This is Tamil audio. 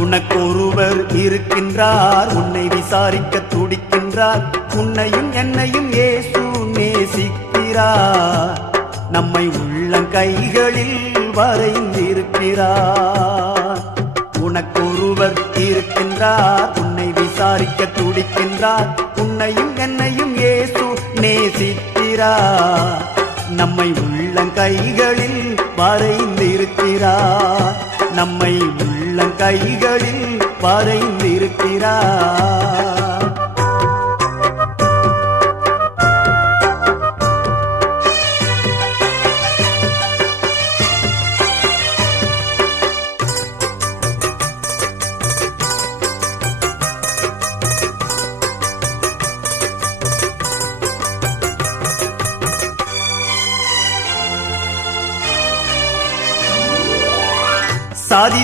உனக்கொருவர் இருக்கின்றார், உன்னை விசாரிக்க துடிக்கின்றார். உன்னையும் என்னையும் இயேசு நேசிக்கிறார், நம்மை உள்ளங்கைகளில் வரைந்திருக்கிறார். உனக்கொருவர் இருக்கின்றார், உன்னை விசாரிக்க துடிக்கின்றார். உன்னையும் என்னையும் இயேசு நேசிக்கிறார், நம்மை உள்ளங்கைகளில் வரைந்திருக்கிறார். நம்மை உள்ளங்கைகளில் வரைந்திருக்கிறார். சாதி